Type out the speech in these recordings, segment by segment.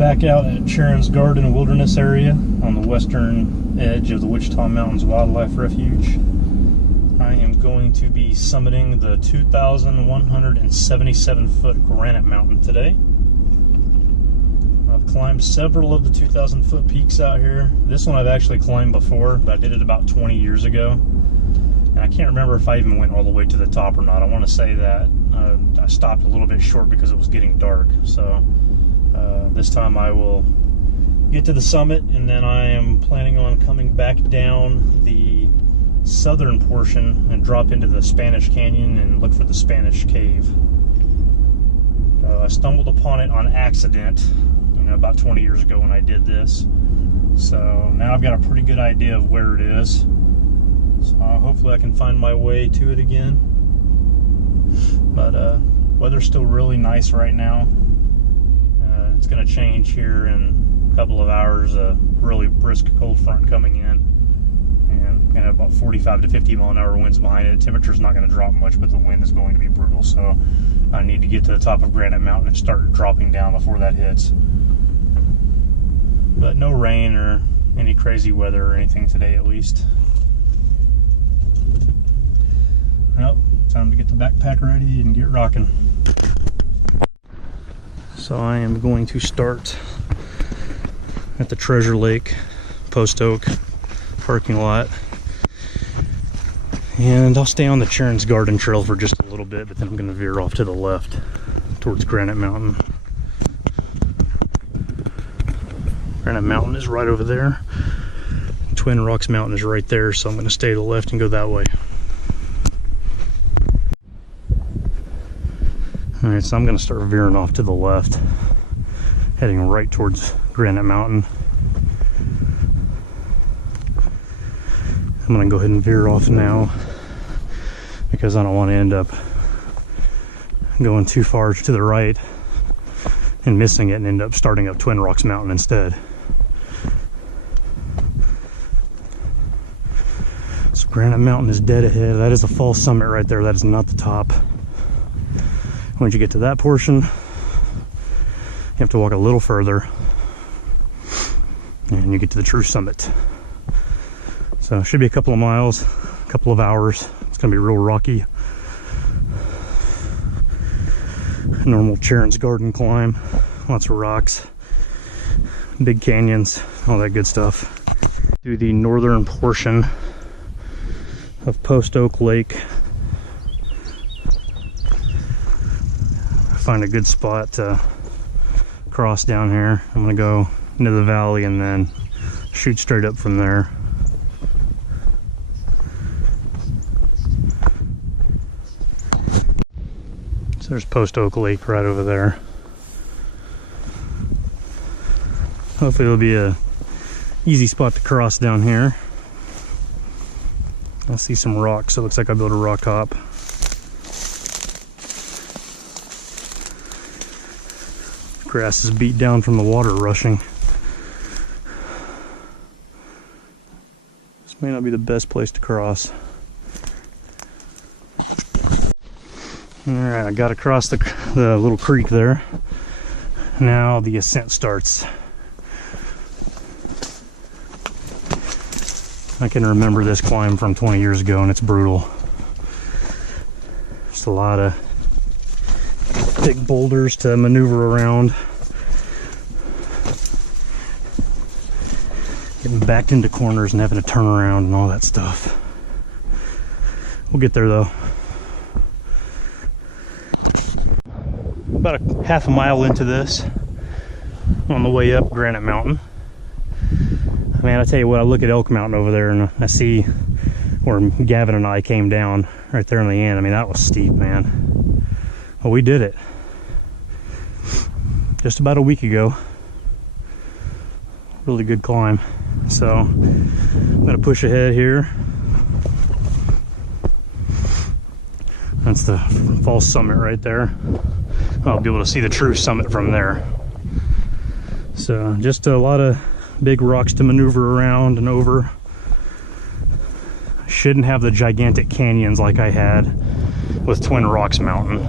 Back out at Charon's Garden Wilderness area on the western edge of the Wichita Mountains Wildlife Refuge. I am going to be summiting the 2,177-foot Granite Mountain today. I've climbed several of the 2,000-foot peaks out here. This one I've actually climbed before, but I did it about 20 years ago. And I can't remember if I even went all the way to the top or not. I want to say that I stopped a little bit short because it was getting dark. So this time I will get to the summit, and then I am planning on coming back down the southern portion and drop into the Spanish Canyon and look for the Spanish Cave. I stumbled upon it on accident, about 20 years ago when I did this. So now I've got a pretty good idea of where it is. So hopefully I can find my way to it again. But weather's still really nice right now. It's going to change here in a couple of hours. A really brisk cold front coming in, and going to have about 45 to 50 mile an hour winds behind it. Temperature's not going to drop much, but the wind is going to be brutal. So I need to get to the top of Granite Mountain and start dropping down before that hits. But no rain or any crazy weather or anything today, at least. Well, time to get the backpack ready and get rocking. So I am going to start at the Treasure Lake Post Oak parking lot, and I'll stay on the Charon's Garden Trail for just a little bit, but then I'm going to veer off to the left towards Granite Mountain. Granite Mountain is right over there. Twin Rocks Mountain is right there, so I'm going to stay to the left and go that way. Alright, so I'm going to start veering off to the left, heading right towards Granite Mountain. I'm going to go ahead and veer off now because I don't want to end up going too far to the right and missing it and end up starting up Twin Rocks Mountain instead. So Granite Mountain is dead ahead. That is a false summit right there. That is not the top. Once you get to that portion, you have to walk a little further and you get to the true summit. So it should be a couple of miles, a couple of hours. It's going to be real rocky. Normal Charon's Garden climb, lots of rocks, big canyons, all that good stuff. Do the northern portion of Post Oak Lake. Find a good spot to cross down here. I'm gonna go into the valley and then shoot straight up from there. So there's Post Oak Lake right over there. Hopefully it'll be a easy spot to cross down here. I see some rocks, so it looks like I'll be able to rock hop. Grass is beat down from the water rushing. This may not be the best place to cross. Alright, I got across the little creek there. Now the ascent starts. I can remember this climb from 20 years ago, and it's brutal. Just a lot of big boulders to maneuver around. Getting backed into corners and having to turn around and all that stuff. We'll get there though. About a half a mile into this, on the way up Granite Mountain. Man, I tell you what, I look at Elk Mountain over there and I see where Gavin and I came down right there in the end. I mean, that was steep, man. Well, we did it just about a week ago. Really good climb. So I'm gonna push ahead here. That's the false summit right there. I'll be able to see the true summit from there. So just a lot of big rocks to maneuver around and over. Shouldn't have the gigantic canyons like I had with Twin Rocks Mountain.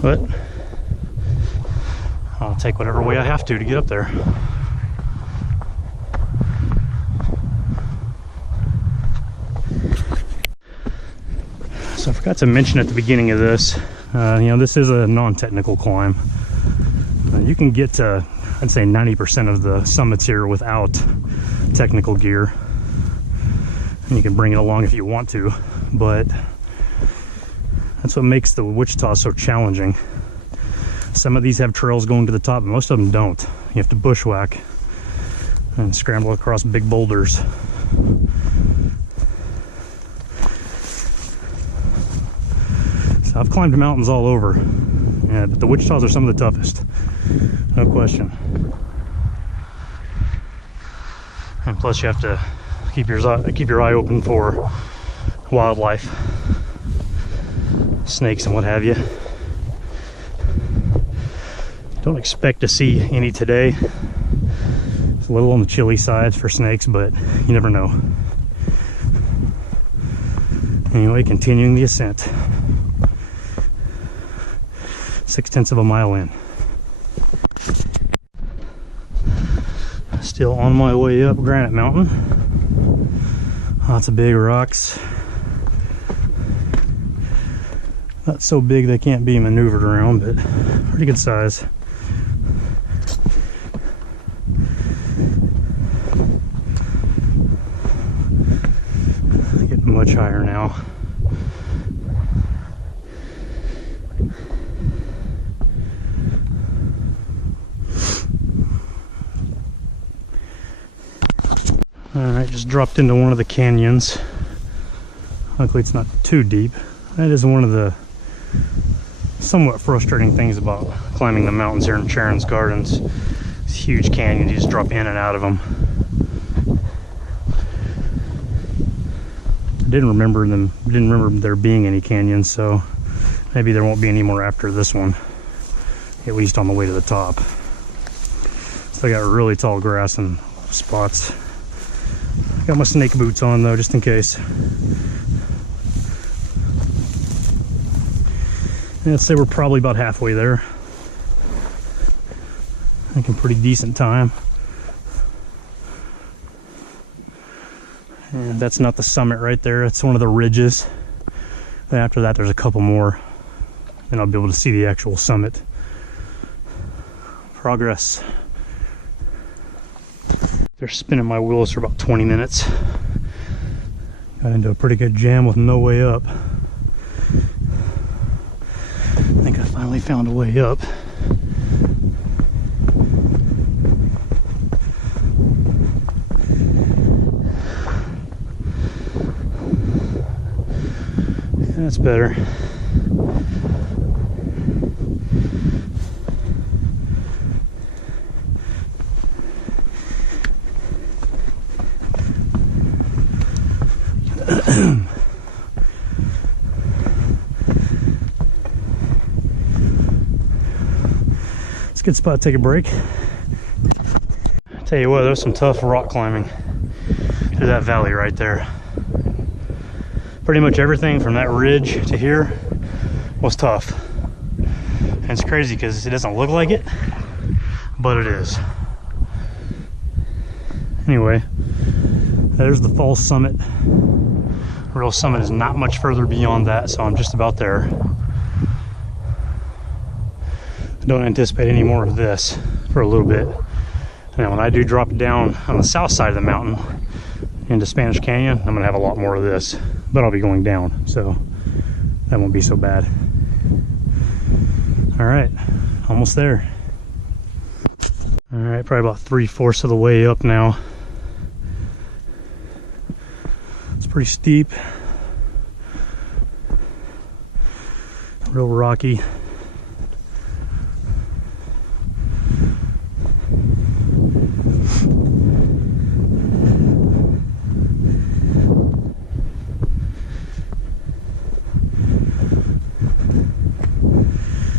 But I'll take whatever way I have to get up there. So I forgot to mention at the beginning of this, this is a non-technical climb. You can get to, I'd say 90% of the summits here without technical gear. And you can bring it along if you want to, but that's what makes the Wichita so challenging. Some of these have trails going to the top, but most of them don't. You have to bushwhack and scramble across big boulders. So I've climbed mountains all over, but the Wichitas are some of the toughest, no question. And plus you have to keep your eye open for wildlife, snakes and what have you. Don't expect to see any today. It's a little on the chilly side for snakes, but you never know. Anyway, continuing the ascent. 0.6 of a mile in. Still on my way up Granite Mountain. Lots of big rocks. Not so big they can't be maneuvered around, but pretty good size. Getting much higher now. Alright, just dropped into one of the canyons. Luckily it's not too deep. That is one of the somewhat frustrating things about climbing the mountains here in Charon's Gardens. These huge canyons, you just drop in and out of them. I didn't remember there being any canyons, so maybe there won't be any more after this one, at least on the way to the top. So I got really tall grass in spots. Got my snake boots on though, just in case. And I'd say we're probably about halfway there. Making pretty decent time. And that's not the summit right there, it's one of the ridges. Then after that there's a couple more. Then I'll be able to see the actual summit. Progress. They're spinning my wheels for about 20 minutes. Got into a pretty good jam with no way up. I think I finally found a way up. That's better. It's a good spot to take a break. Tell you what, there's some tough rock climbing through that valley right there. Pretty much everything from that ridge to here was tough. And it's crazy because it doesn't look like it, but it is. Anyway, there's the false summit. The real summit is not much further beyond that, so I'm just about there. I don't anticipate any more of this for a little bit. Now when I do drop down on the south side of the mountain into Spanish Canyon, I'm gonna have a lot more of this, but I'll be going down, so that won't be so bad. All right, almost there. All right, probably about 3/4 of the way up now. It's pretty steep, real rocky.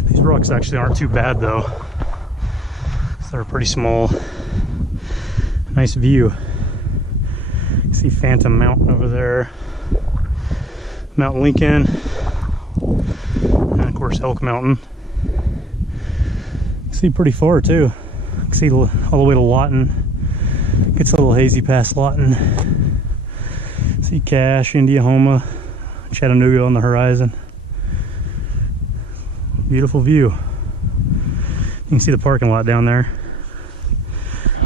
These rocks actually aren't too bad though. They're pretty small. Nice view. You see Phantom Mountain over there, Mount Lincoln, and of course Elk Mountain. See pretty far too. See all the way to Lawton. Gets a little hazy past Lawton. See Cache, Indiahoma, Chattanooga on the horizon. Beautiful view. You can see the parking lot down there.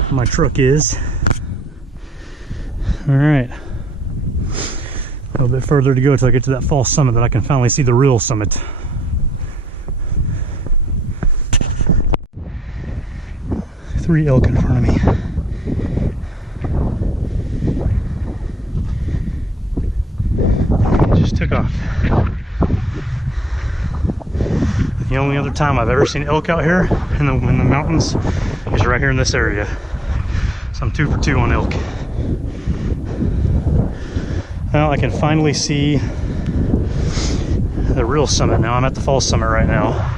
My truck is. All right. A little bit further to go till I get to that false summit that I can finally see the real summit. Three elk in front of me. It just took off. The only other time I've ever seen elk out here in the mountains is right here in this area. So I'm 2 for 2 on elk. Well, I can finally see the real summit now. I'm at the false summit right now.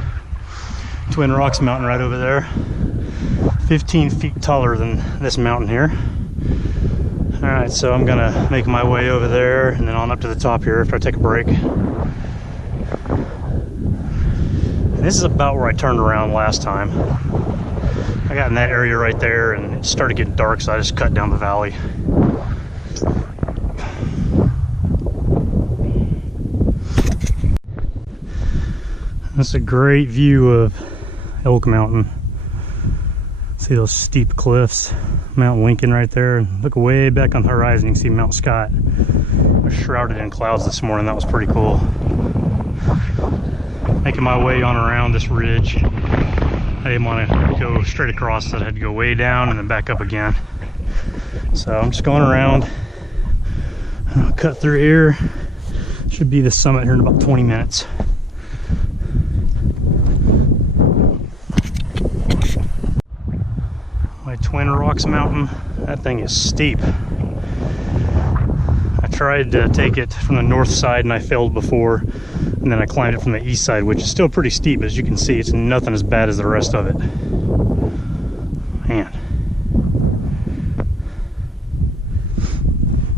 Twin Rocks Mountain right over there. 15 feet taller than this mountain here. All right, so I'm gonna make my way over there and then on up to the top here after I take a break. And this is about where I turned around last time. I got in that area right there and it started getting dark, so I just cut down the valley. That's a great view of Elk Mountain. See those steep cliffs, Mount Lincoln right there. Look way back on the horizon, you can see Mount Scott. It was shrouded in clouds this morning, that was pretty cool. Making my way on around this ridge. I didn't want to go straight across, so I had to go way down and then back up again. So I'm just going around. I'll cut through here. Should be the summit here in about 20 minutes. My Twin Rocks Mountain, that thing is steep. I tried to take it from the north side and I failed before, and then I climbed it from the east side, which is still pretty steep. As you can see, it's nothing as bad as the rest of it. Man.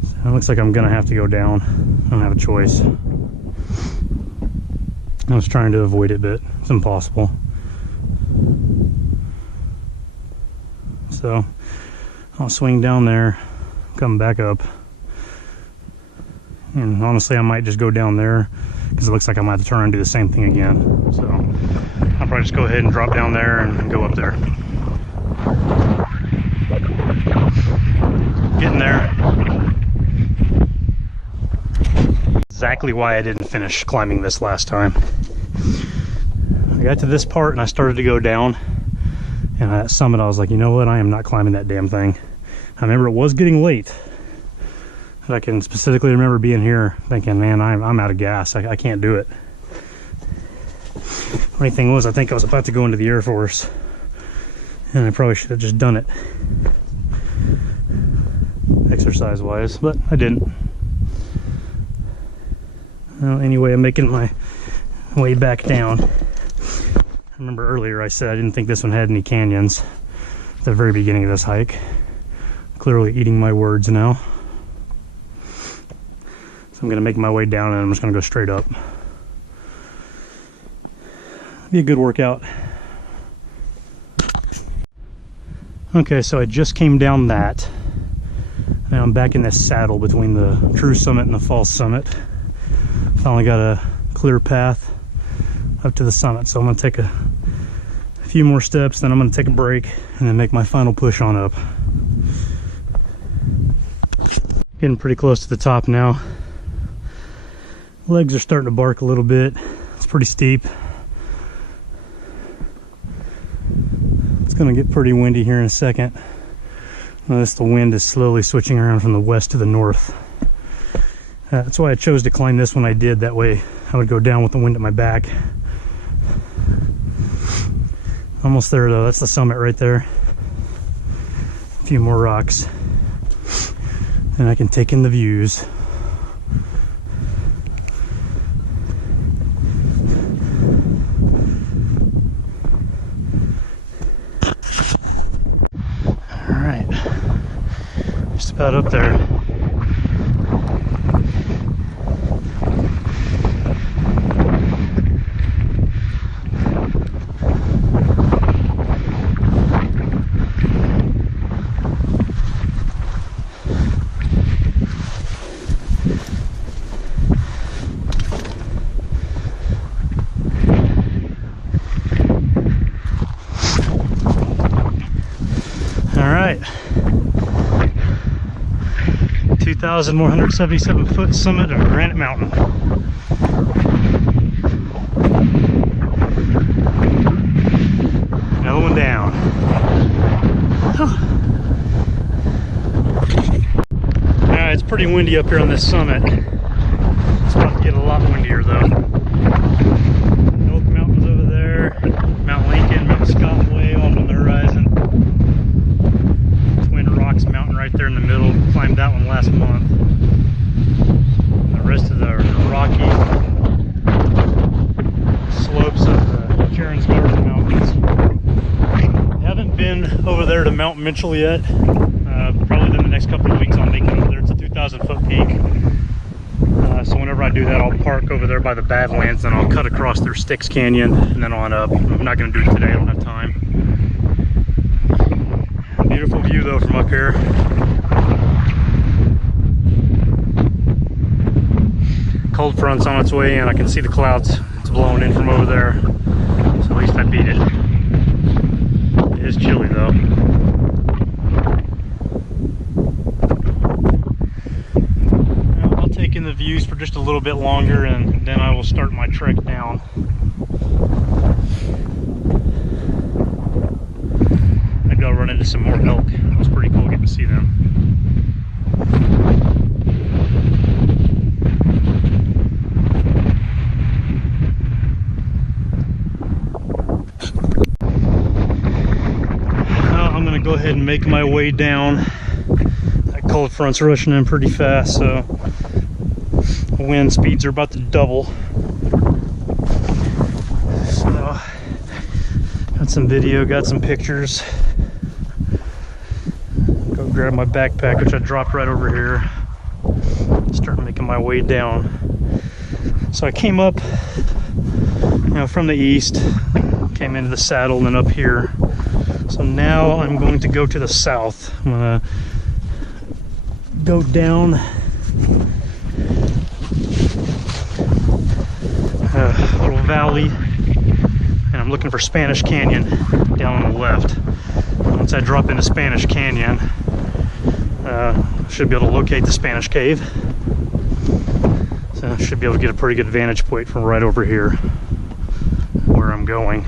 So it looks like I'm gonna have to go down. I don't have a choice. I was trying to avoid it, but it's impossible. So I'll swing down there, come back up, and honestly I might just go down there because it looks like I might have to turn and do the same thing again. So I'll probably just go ahead and drop down there and go up there. Getting there. Exactly why I didn't finish climbing this last time. I got to this part and I started to go down. And at summit, I was like, you know what? I am not climbing that damn thing. I remember it was getting late. And I can specifically remember being here thinking, man, I'm out of gas. I can't do it. Funny thing was, I think I was about to go into the Air Force. And I probably should have just done it. Exercise-wise, but I didn't. Well, anyway, I'm making my way back down. Remember earlier I said I didn't think this one had any canyons at the very beginning of this hike. Clearly eating my words now. So I'm going to make my way down and I'm just going to go straight up. Be a good workout. Okay, so I just came down that. Now I'm back in this saddle between the true summit and the false summit. Finally got a clear path up to the summit, so I'm going to take a few more steps, then I'm going to take a break and then make my final push on up. Getting pretty close to the top now. Legs are starting to bark a little bit. It's pretty steep. It's going to get pretty windy here in a second. Notice the wind is slowly switching around from the west to the north. That's why I chose to climb this when I did. That way I would go down with the wind at my back. Almost there though, that's the summit right there. A few more rocks. And I can take in the views. All right, just about up there. 2,177 foot summit of Granite Mountain. Another one down. Alright, it's pretty windy up here on this summit. It's about to get a lot windier though. Oak Mountain's over there. Mount Lincoln, Mount Scott way off on the horizon. Twin Rocks Mountain right there in the middle. Climbed that one last month. The rest of the rocky slopes of the Charon Mountains. Haven't been over there to Mount Mitchell yet. Probably in the next couple of weeks I'll make it over there. It's a 2,000 foot peak. So whenever I do that, I'll park over there by the Badlands and I'll cut across through Styx Canyon and then on up. I'm not going to do it today, I don't have time. Beautiful view though from up here. Cold front's on its way in. I can see the clouds. It's blowing in from over there. So at least I beat it. It is chilly though. I'll take in the views for just a little bit longer and then I will start my trek down. Maybe I'll run into some more elk. It was pretty cool getting to see them. Go ahead and make my way down. That cold front's rushing in pretty fast, so wind speeds are about to double. So got some video, got some pictures. Go grab my backpack, which I dropped right over here. Start making my way down. So I came up, from the east, came into the saddle and then up here. So now I'm going to go to the south. I'm going to go down a little valley and I'm looking for Spanish Canyon down on the left. Once I drop into Spanish Canyon, I should be able to locate the Spanish Cave. So I should be able to get a pretty good vantage point from right over here where I'm going.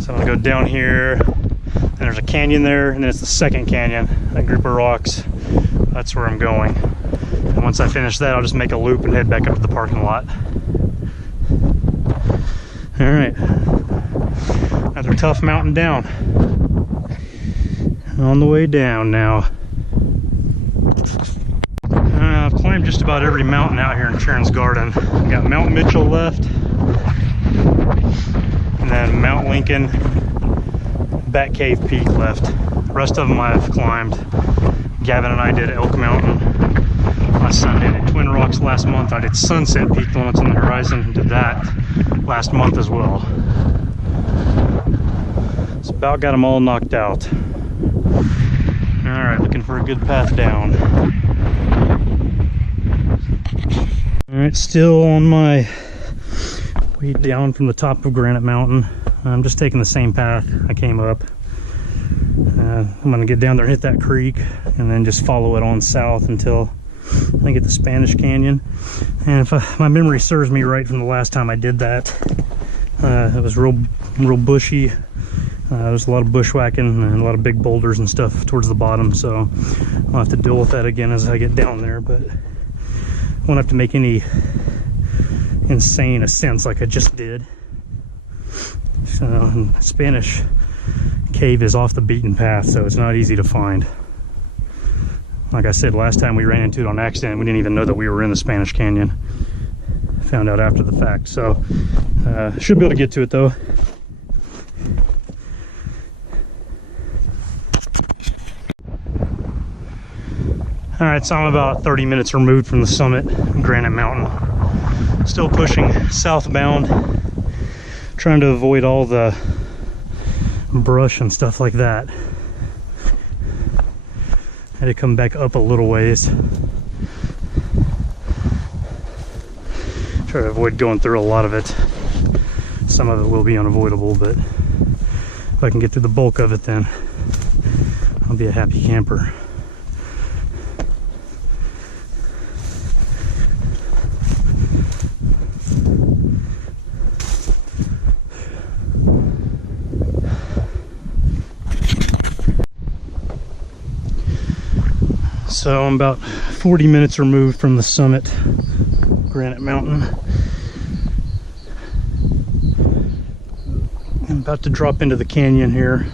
So I'm gonna go down here, and there's a canyon there, and then it's the second canyon, that group of rocks. That's where I'm going. And once I finish that, I'll just make a loop and head back up to the parking lot. All right, another tough mountain down. On the way down now. I've climbed just about every mountain out here in Charon's Garden. I got Mount Mitchell left. And then Mount Lincoln, Bat Cave Peak left. The rest of them I've climbed. Gavin and I did Elk Mountain last Sunday. I did Twin Rocks last month. I did Sunset Peak, the one that's on the horizon. Did that last month as well. It's about got them all knocked out. All right, looking for a good path down. All right, still on my way down from the top of Granite Mountain. I'm just taking the same path I came up. I'm gonna get down there and hit that creek and then just follow it on south until I get to Spanish Canyon. And if my memory serves me right from the last time I did that, it was real bushy. There's a lot of bushwhacking and a lot of big boulders and stuff towards the bottom, so I'll have to deal with that again as I get down there, but I won't have to make any insane ascents like I just did. So Spanish Cave is off the beaten path, so it's not easy to find. Like I said, last time we ran into it on accident. We didn't even know that we were in the Spanish Canyon. Found out after the fact, so should be able to get to it though. All right, so I'm about 30 minutes removed from the summit, Granite Mountain. Still pushing southbound, trying to avoid all the brush and stuff like that. Had to come back up a little ways. Try to avoid going through a lot of it. Some of it will be unavoidable, but if I can get through the bulk of it, then I'll be a happy camper. So I'm about 40 minutes removed from the summit, Granite Mountain. I'm about to drop into the canyon here.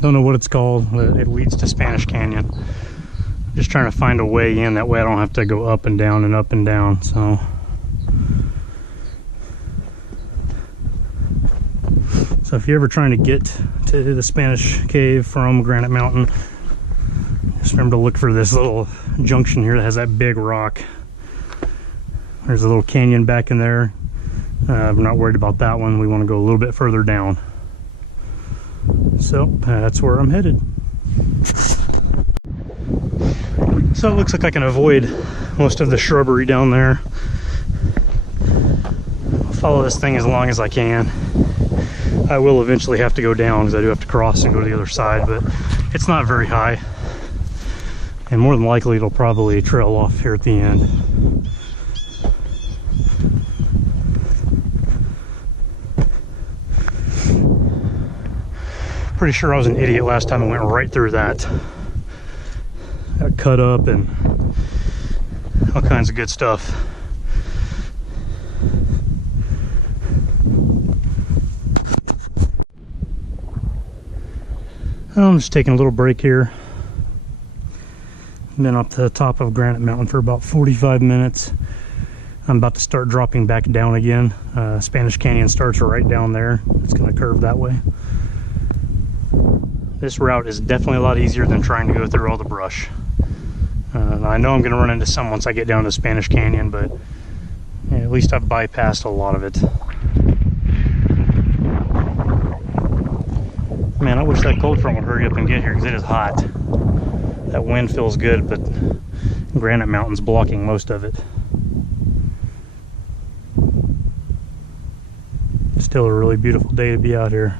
Don't know what it's called, but it leads to Spanish Canyon. I'm just trying to find a way in, that way I don't have to go up and down and up and down. So if you're ever trying to get to the Spanish Cave from Granite Mountain, just remember to look for this little junction here that has that big rock. There's a little canyon back in there. I'm not worried about that one. We want to go a little bit further down. So that's where I'm headed. So it looks like I can avoid most of the shrubbery down there. I'll follow this thing as long as I can. I will eventually have to go down because I do have to cross and go to the other side, but it's not very high. And more than likely it'll probably trail off here at the end. Pretty sure I was an idiot last time I went right through that. Got cut up and all kinds of good stuff. I'm just taking a little break here. Been up to the top of Granite Mountain for about 45 minutes. I'm about to start dropping back down again. Spanish Canyon starts right down there. It's going to curve that way. This route is definitely a lot easier than trying to go through all the brush. I know I'm going to run into some once I get down to Spanish Canyon, but yeah, at least I've bypassed a lot of it. Man, I wish that cold front would hurry up and get here because it is hot. That wind feels good, but Granite Mountain's blocking most of it. Still a really beautiful day to be out here.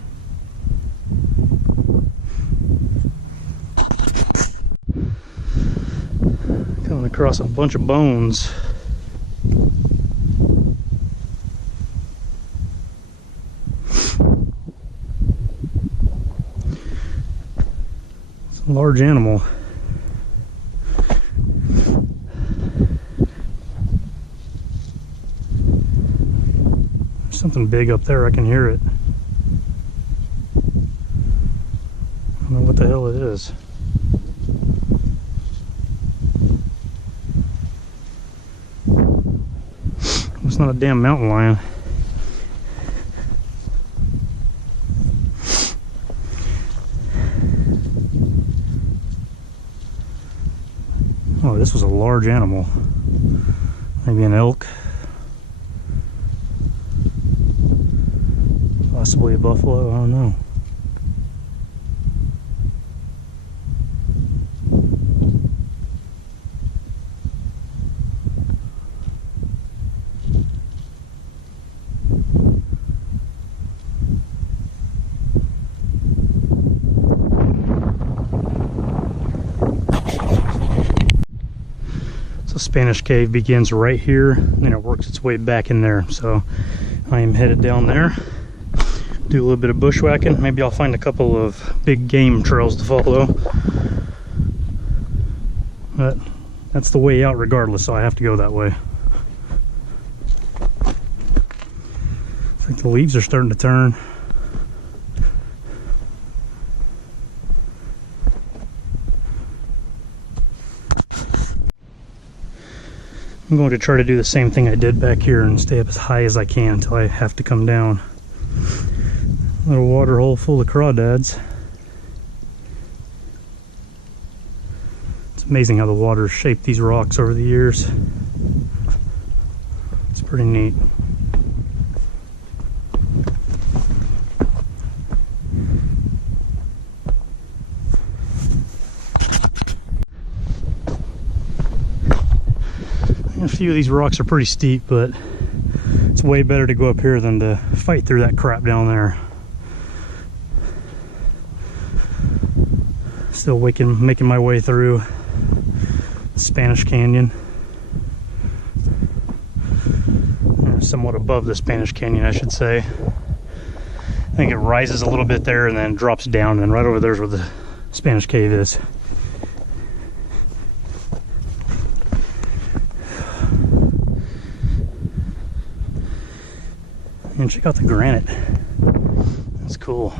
Coming across a bunch of bones. It's a large animal. There's something big up there, I can hear it. I don't know what the hell it is. It's not a damn mountain lion. Oh, this was a large animal. Maybe an elk. Possibly a buffalo, I don't know. So Spanish Cave begins right here, and then it works its way back in there. So I am headed down there, do a little bit of bushwhacking. Maybe I'll find a couple of big game trails to follow. But that's the way out regardless, so I have to go that way. I think the leaves are starting to turn. I'm going to try to do the same thing I did back here and stay up as high as I can until I have to come down. Little water hole full of crawdads. It's amazing how the water's shaped these rocks over the years. It's pretty neat. A few of these rocks are pretty steep, but it's way better to go up here than to fight through that crap down there. Still making my way through Spanish Canyon. Somewhat above the Spanish Canyon, I should say. I think it rises a little bit there and then drops down, and right over there is where the Spanish Cave is. And check out the granite. That's cool.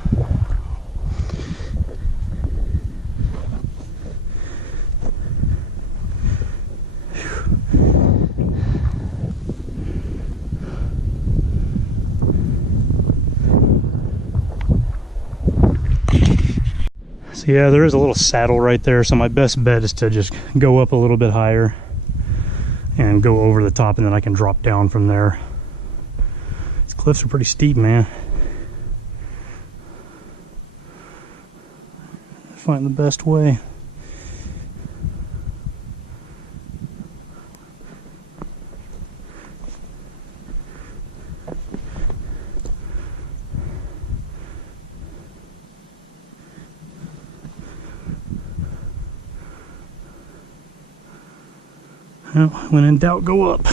So yeah, there is a little saddle right there, so my best bet is to just go up a little bit higher and go over the top, and then I can drop down from there. These cliffs are pretty steep, man. Find the best way. Well, when in doubt, go up.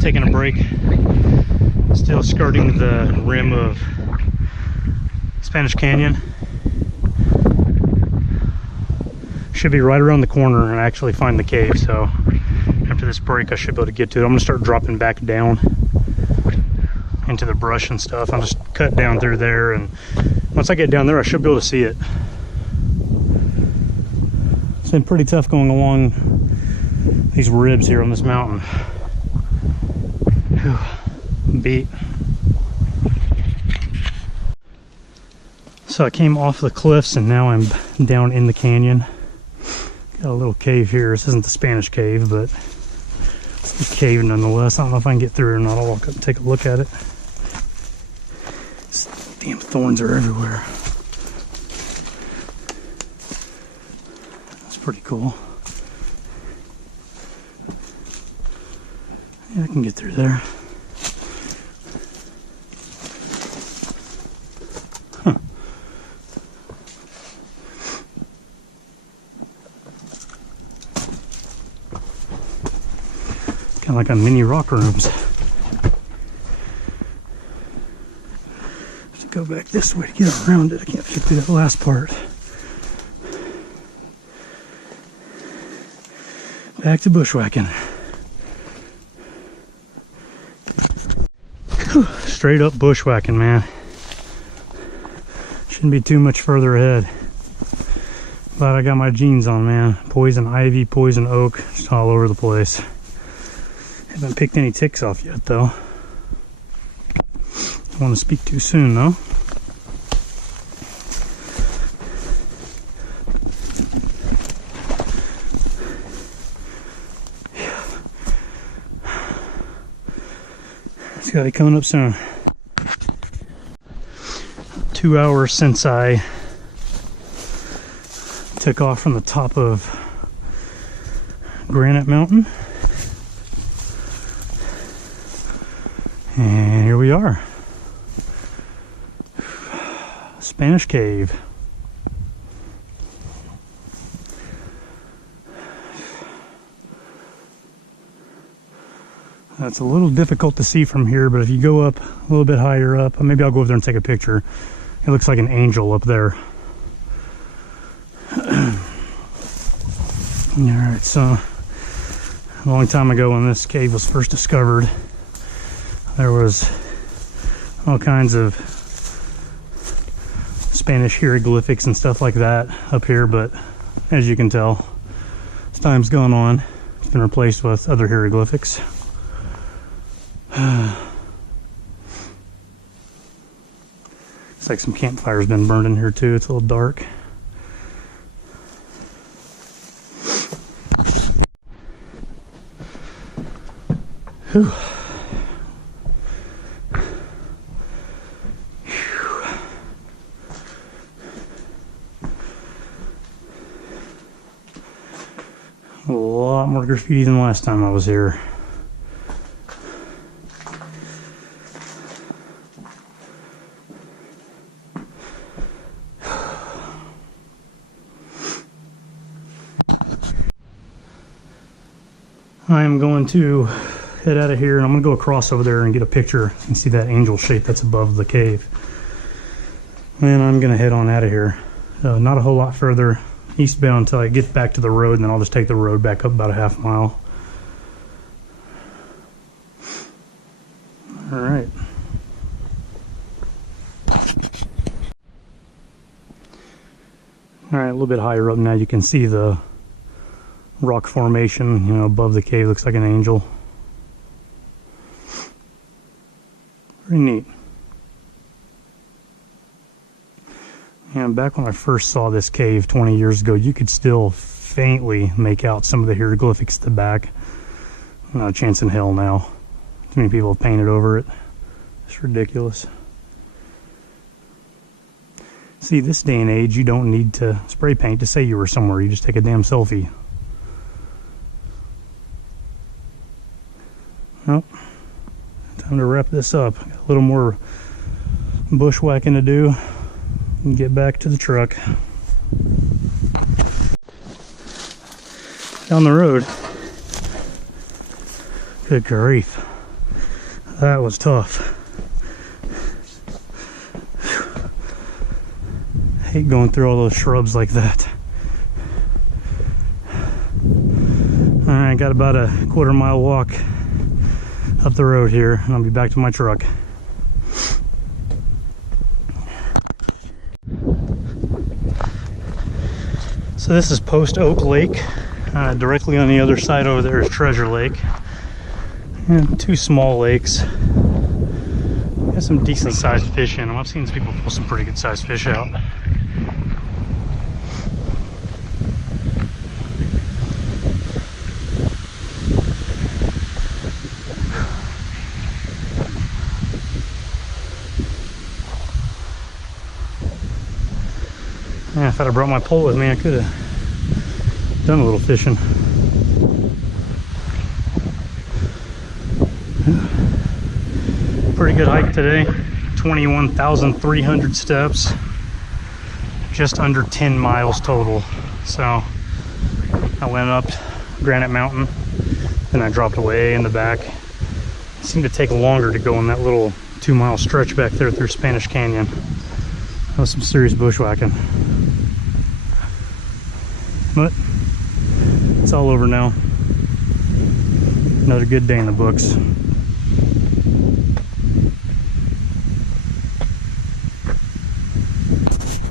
Taking a break, still skirting the rim of Spanish Canyon. Should be right around the corner and actually find the cave, so after this break I should be able to get to it. I'm gonna start dropping back down into the brush and stuff. I'll just cut down through there, and once I get down there I should be able to see it. It's been pretty tough going along these ribs here on this mountain. Beat. So I came off the cliffs and now I'm down in the canyon. Got a little cave here. This isn't the Spanish cave, but it's a cave nonetheless. I don't know if I can get through or not. I'll walk up and take a look at it. These damn thorns are everywhere. That's pretty cool. Yeah, I can get through there. Kind of like a mini rock rooms. Have to go back this way to get around it. I can't get through that last part. Back to bushwhacking. Straight up bushwhacking, man. Shouldn't be too much further ahead. But I got my jeans on, man. Poison ivy, poison oak, just all over the place. Haven't picked any ticks off yet, though. Don't want to speak too soon, though. It's got to be coming up soon. 2 hours since I took off from the top of Granite Mountain. And here we are. Spanish Cave. That's a little difficult to see from here, but if you go up a little bit higher up, maybe I'll go over there and take a picture. It looks like an angel up there. Alright, so a long time ago when this cave was first discovered, there was all kinds of Spanish hieroglyphics and stuff like that up here, but as you can tell, as time's gone on, it's been replaced with other hieroglyphics. It's like some campfire's been burned in here too. It's a little dark. Whew. A lot more graffiti than last time I was here. I am going to head out of here, and I'm going to go across over there and get a picture. You can see that angel shape that's above the cave. And I'm going to head on out of here. Not a whole lot further eastbound until I get back to the road, and then I'll just take the road back up about a half mile. All right. All right, a little bit higher up now, you can see the rock formation, you know, above the cave. Looks like an angel. Pretty neat. And back when I first saw this cave 20 years ago, you could still faintly make out some of the hieroglyphics at the back. Not a chance in hell now. Too many people have painted over it. It's ridiculous. See, this day and age, you don't need to spray paint to say you were somewhere. You just take a damn selfie. Well, time to wrap this up. Got a little more bushwhacking to do and get back to the truck. Down the road. Good grief. That was tough. Hate going through all those shrubs like that. Alright, got about a quarter-mile walk up the road here, and I'll be back to my truck. So this is Post Oak Lake. Directly on the other side over there is Treasure Lake. And two small lakes. Got some decent sized fish in them. I've seen people pull some pretty good sized fish out. Yeah, if I'd have brought my pole with me, I could have done a little fishing. Pretty good hike today. 21,300 steps. Just under 10 miles total. So I went up Granite Mountain, then I dropped away in the back. It seemed to take longer to go on that little 2-mile stretch back there through Spanish Canyon. That was some serious bushwhacking. But it's all over now. Another good day in the books.